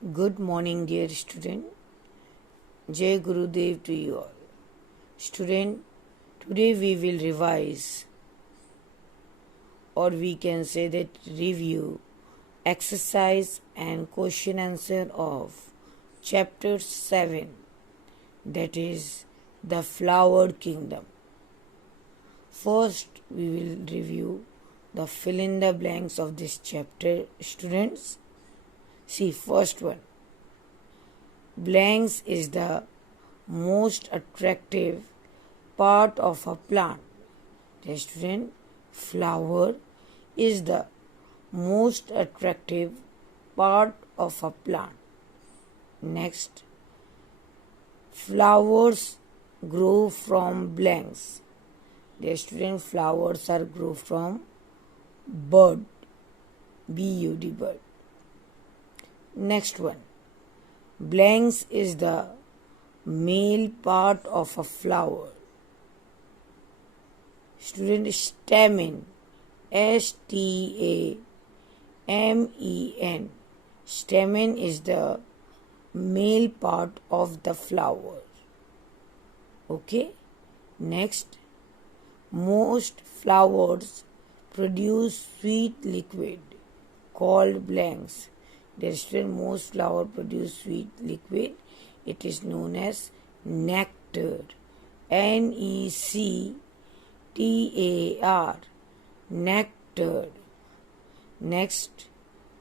Good morning, dear student. Jai Gurudev to you all. Student, today we will revise, or we can say that review, exercise and question answer of chapter 7, that is the flower kingdom. First, we will review the fill in the blanks of this chapter, students. See, first one. Blanks is the most attractive part of a plant. The student, flower is the most attractive part of a plant. Next, flowers grow from blanks. The student, flowers are grow from bud, B-U-D, bud. Next one, blanks is the male part of a flower. Student, stamen, S-T-A-M-E-N. Stamen is the male part of the flower. Okay. Next, most flowers produce sweet liquid called blanks. The student, most flower produce sweet liquid. It is known as nectar. N-E-C-T-A-R. Nectar. Next,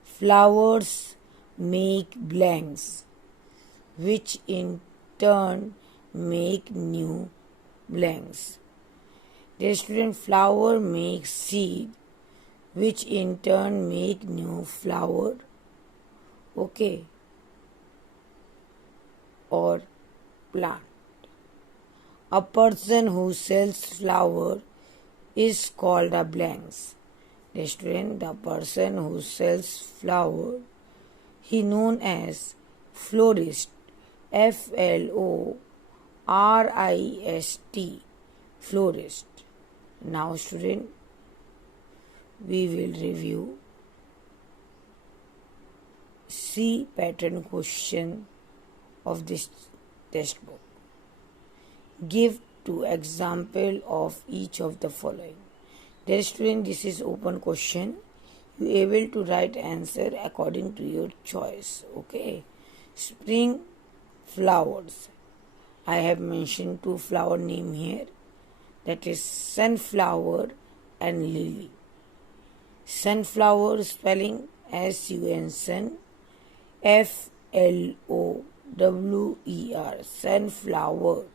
flowers make blanks, which in turn make new blanks. The student, flower makes seed, which in turn make new flower. Okay, or plant. A person who sells flower is called a blanks. The student, the person who sells flower, he known as florist. F-L-O-R-I-S-T, florist. Now student, we will review C pattern question of this textbook. Give 2 example of each of the following. Dear student, this is open question. You able to write answer according to your choice. Okay. Spring flowers. I have mentioned 2 flower name here. That is sunflower and lily. Sunflower spelling S-U-N, sun. F-L-O-W-E-R, sunflower.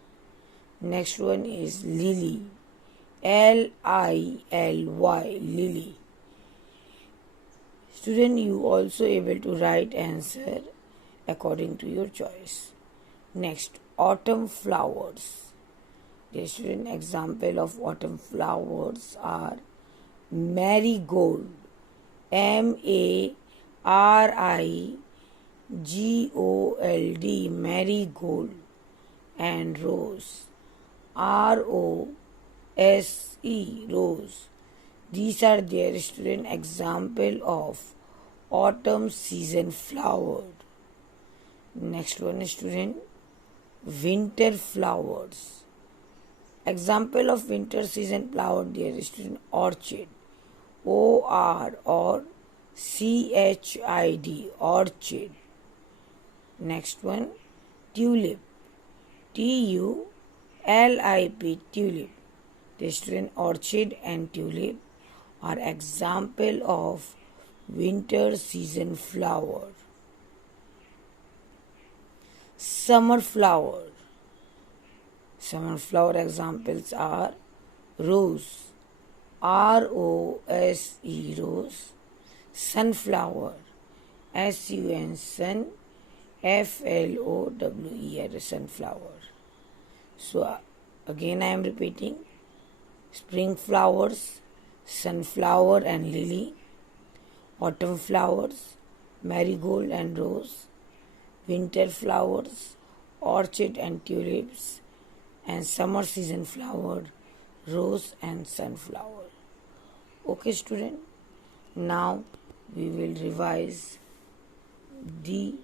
Next one is lily, L-I-L-Y, lily. Student, you also able to write answer according to your choice. Next, autumn flowers. The student, example of autumn flowers are marigold, M-A-R-I-G-O-L-D, marigold, and rose, R-O-S-E, rose. These are their student example of autumn season flower. Next one, student, winter flowers. Example of winter season flower, dear student, orchid, O-R or C-H-I-D, orchid. Next one, tulip, T-U-L-I-P, tulip. The student, orchid and tulip are example of winter season flower. Summer flower. Summer flower examples are rose, R-O-S-E, rose. Sunflower, S-U-N, sun. F-L-O-W-E-R, sunflower. So again I am repeating. Spring flowers, sunflower and lily. Autumn flowers, marigold and rose. Winter flowers, orchid and tulips. And summer season flower, rose and sunflower. Okay, student. Now we will revise the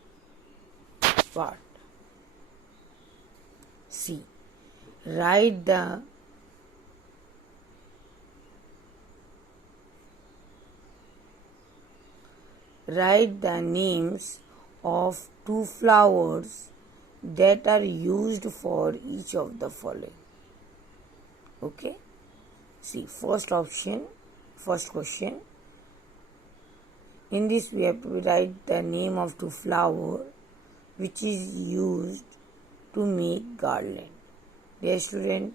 part. C. Write the names of two flowers that are used for each of the following. Okay. See, first question. In this we have to write the name of two flowers which is used to make garland. Dear student,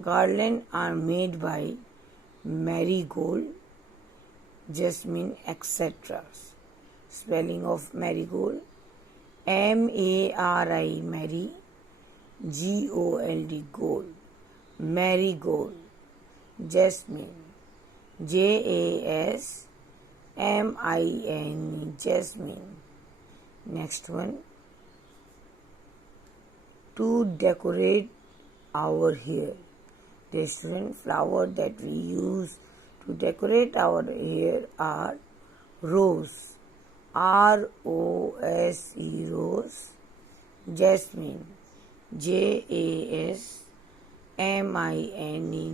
garland are made by marigold, jasmine, etc. Spelling of marigold: M-A-R-I, Mary, G-O-L-D, gold, marigold. Jasmine, J-A-S-M-I-N-E, jasmine. Next one, to decorate our hair. The student, flower that we use to decorate our hair are rose, R-O-S-E, rose, jasmine, J-A-S-M-I-N-E,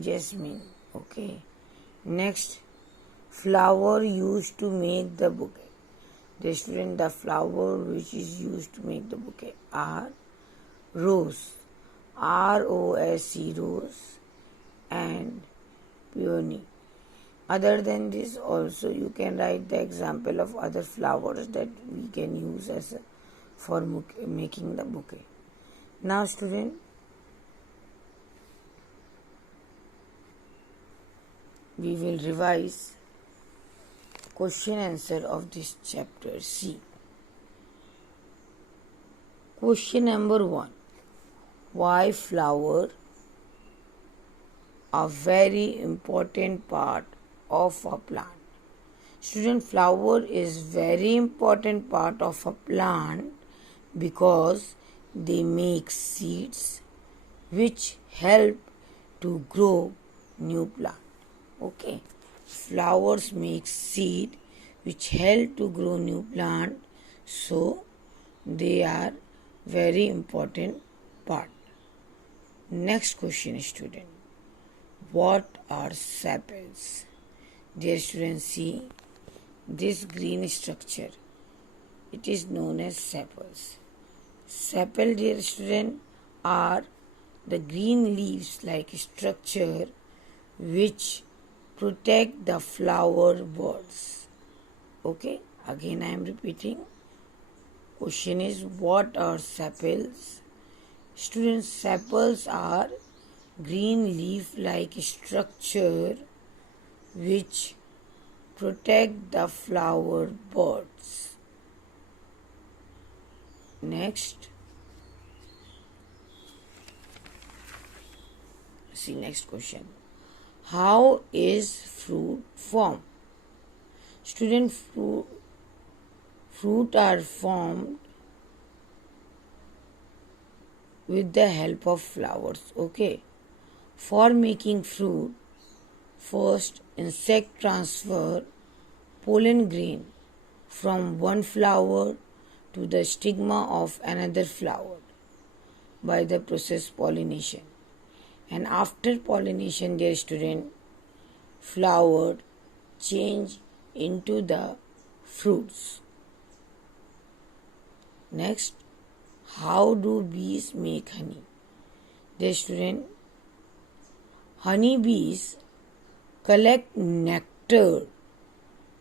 jasmine. Okay. Next, flower used to make the bouquet. The student, the flower which is used to make the bouquet are rose, R-O-S-E, rose, and peony. Other than this, also you can write the example of other flowers that we can use for making the bouquet. Now, student, we will revise question answer of this chapter C. Question number 1. Why flower a very important part of a plant? Student, flower is very important part of a plant because they make seeds which help to grow new plant. Okay, flowers make seed which help to grow new plant, so they are very important part. Next question, student. What are sepals? Dear students, see this green structure. It is known as sepals. Sepal, dear student, are the green leaves like structure which protect the flower buds. Okay, again I am repeating. Question is, what are sepals? Students, sepals are green leaf like structure which protect the flower buds. Next, see next question. How is fruit formed? Student, fruit are formed with the help of flowers. Okay, for making fruit, first insect transfer pollen grain from one flower to the stigma of another flower by the process pollination. And after pollination, dear student, flower change into the fruits. Next, how do bees make honey? Dear student, honey bees collect nectar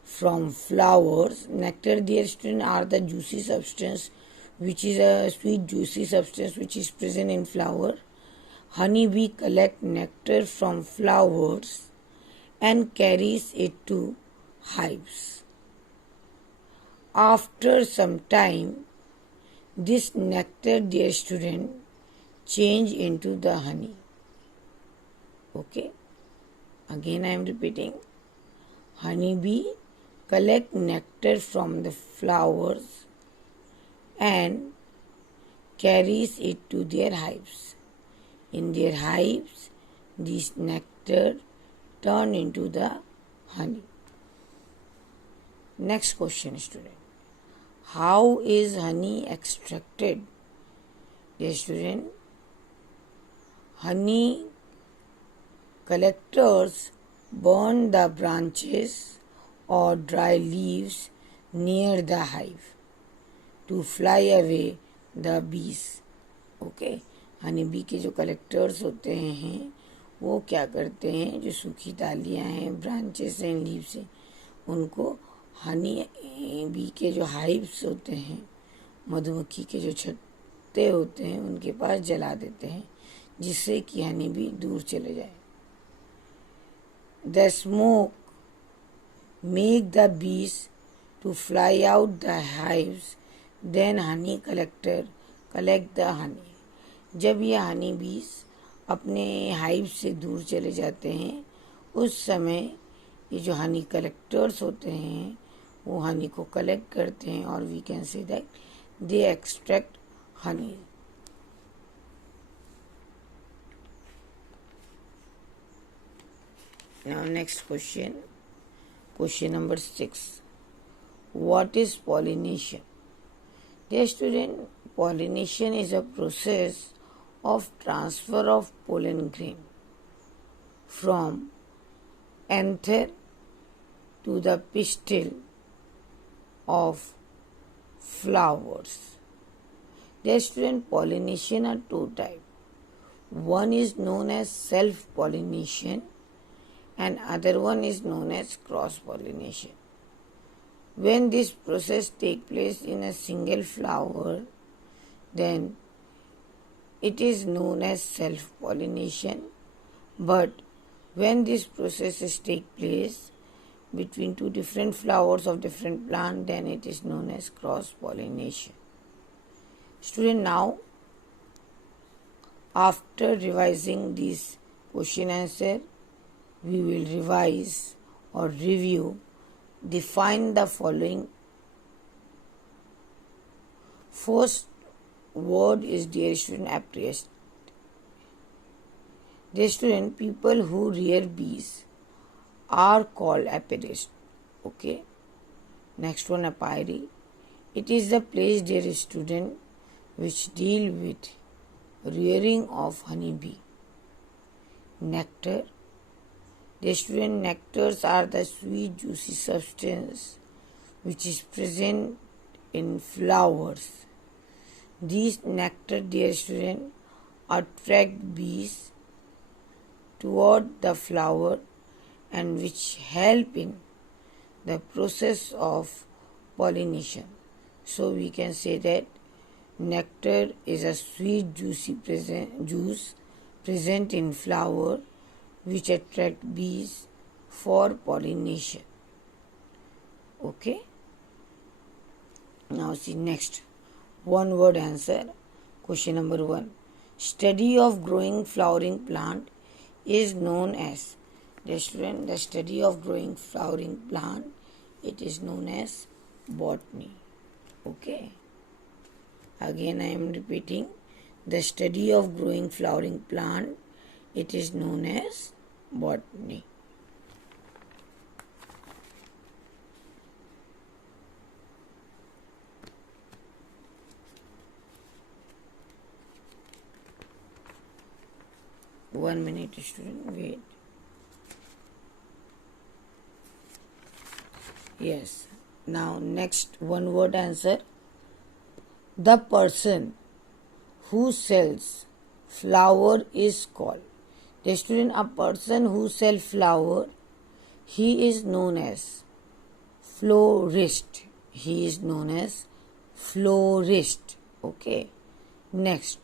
from flowers. Nectar, dear student, are the juicy substance which is a sweet juicy substance which is present in flower. Honey bee collect nectar from flowers and carries it to hives. After some time, this nectar, dear student, change into the honey. Okay, again I am repeating. Honey bee collect nectar from the flowers and carries it to their hives. In their hives, this nectar turn into the honey. Next question, student. How is honey extracted? Dear student, honey collectors burn the branches or dry leaves near the hive to fly away the bees. Okay, honey bee के जो collectors होते हैं वो क्या करते हैं, जो सूखी डालियाँ हैं, ब्रांचेस हैं, लीव्स हैं, उनको हनी बी के जो हाइव्स होते हैं, मधुमक्खी के जो छत्ते होते हैं, उनके पास जला देते हैं, जिससे कि हनी बी दूर चले जाए. The smoke make the bees to fly out the hives. Then honey collector collect the honey. जब ये हनी बीज अपने हाइव से दूर चले जाते हैं, उस समय ये जो हनी कलेक्टर्स होते हैं वो हनी को कलेक्ट करते हैं, और we can say that they extract honey. Now next question number 6. What is pollination? Dear student, pollination is a process of transfer of pollen grain from anther to the pistil of flowers. Dear student, pollination are two types. One is known as self-pollination and other one is known as cross-pollination. When this process takes place in a single flower, then it is known as self-pollination. But when this process takes place between two different flowers of different plant, then it is known as cross-pollination. Student, now after revising this question answer, we will revise or review, define the following. First word is, dear student, apiarist. Dear student, people who rear bees are called apiarists. Okay. Next one, apiary. It is the place, dear student, which deal with rearing of honey bee. Nectar. The student, nectars are the sweet juicy substance which is present in flowers. These nectar, dear student, attract bees toward the flower and which help in the process of pollination. So we can say that nectar is a sweet juicy juice present in flower which attract bees for pollination. Okay. Now see next. One word answer. Question number 1. Study of growing flowering plant is known as. The student, the study of growing flowering plant, it is known as botany. Okay. Again I am repeating. The study of growing flowering plant, it is known as botany. One minute, student, wait. Yes. Now next one word answer. The person who sells flower is called. The student, a person who sells flower, he is known as florist. He is known as florist. Okay. Next,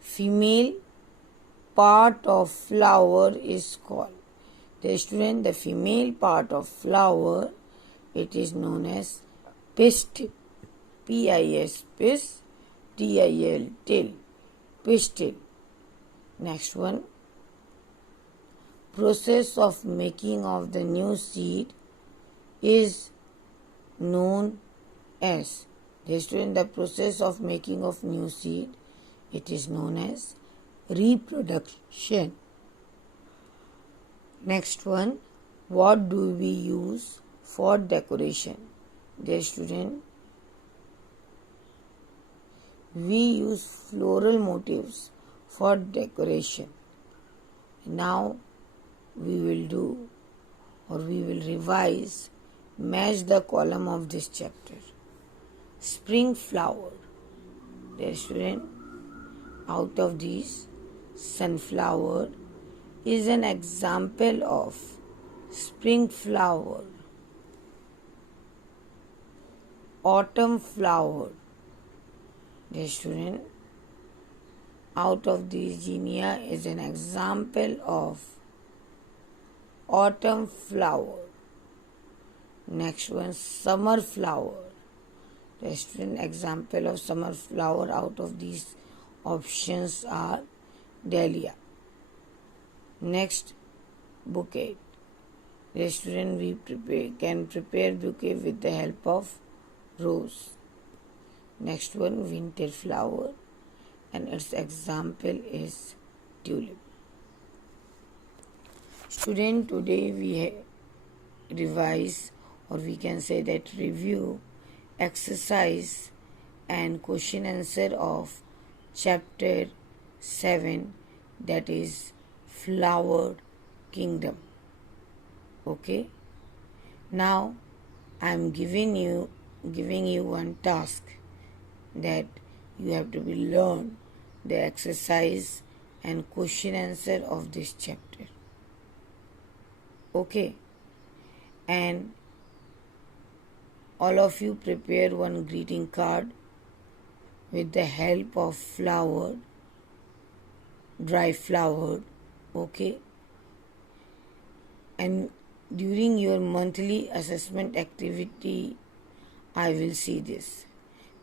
female part of flower is called. The student, the female part of flower, it is known as pistil. P-I-S, pis, T-I-L, till, pistil. Next one, process of making of the new seed is known as. The student, the process of making of new seed, it is known as reproduction. Next one, what do we use for decoration? Dear student, We use floral motifs for decoration. Now we will revise, match the column of this chapter. Spring flower. Dear student, out of these, sunflower is an example of spring flower. Autumn flower. Dear student, out of these, zinnia is an example of autumn flower. Next one, summer flower. The student, example of summer flower out of these options are dahlia. Next, bouquet. The student, we can prepare bouquet with the help of rose. Next one, winter flower, and its example is tulip. Student, today we revise, or we can say that review, exercise and question answer of chapter 7, that is flower kingdom. Okay, now I am giving you one task, that you have to be learn the exercise and question answer of this chapter. Okay, and all of you prepare one greeting card with the help of flower, dry flower. Okay, and during your monthly assessment activity I will see this.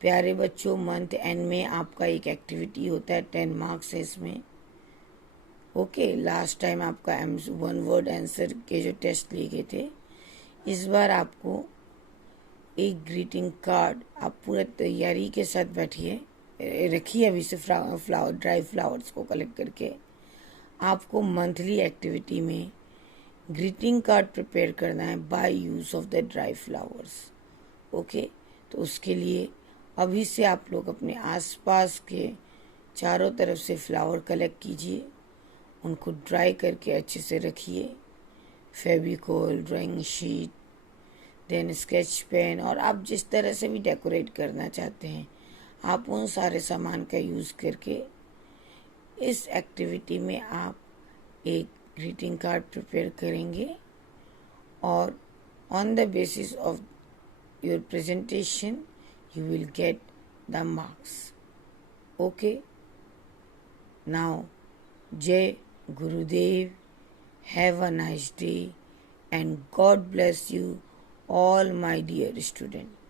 प्यारे बच्चों, month and में आपका एक activity होता है, 10 marks है इसमें. Okay, last time आपका वन वर्ड आंसर के जो टेस्ट लिए गए थे, इस बार आपको एक ग्रीटिंग कार्ड, आप पूरा तैयारी के साथ बैठिए, रखिए अभी से फ्लावर ड्राई फ्लावर्स को कलेक्ट करके. आपको मंथली एक्टिविटी में ग्रीटिंग कार्ड प्रिपेयर करना है by use of the dry flowers. Okay, तो उसके लिए अभी से आप लोग अपने आसपास के चारों तरफ से फ्लावर कलेक्ट कीजिए, उनको ड्राई करके अच्छे से रखिए. Fevicol, drawing sheet, then sketch pen, और आप जिस तरह से भी डेकोरेट करना चाहते हैं, आप उन सारे सामान का यूज़ करके इस एक्टिविटी में आप एक ग्रीटिंग कार्ड प्रिपेयर करेंगे, और on the basis of your presentation you will get the marks. Okay, now Jai Gurudev, have a nice day and God bless you all, my dear students.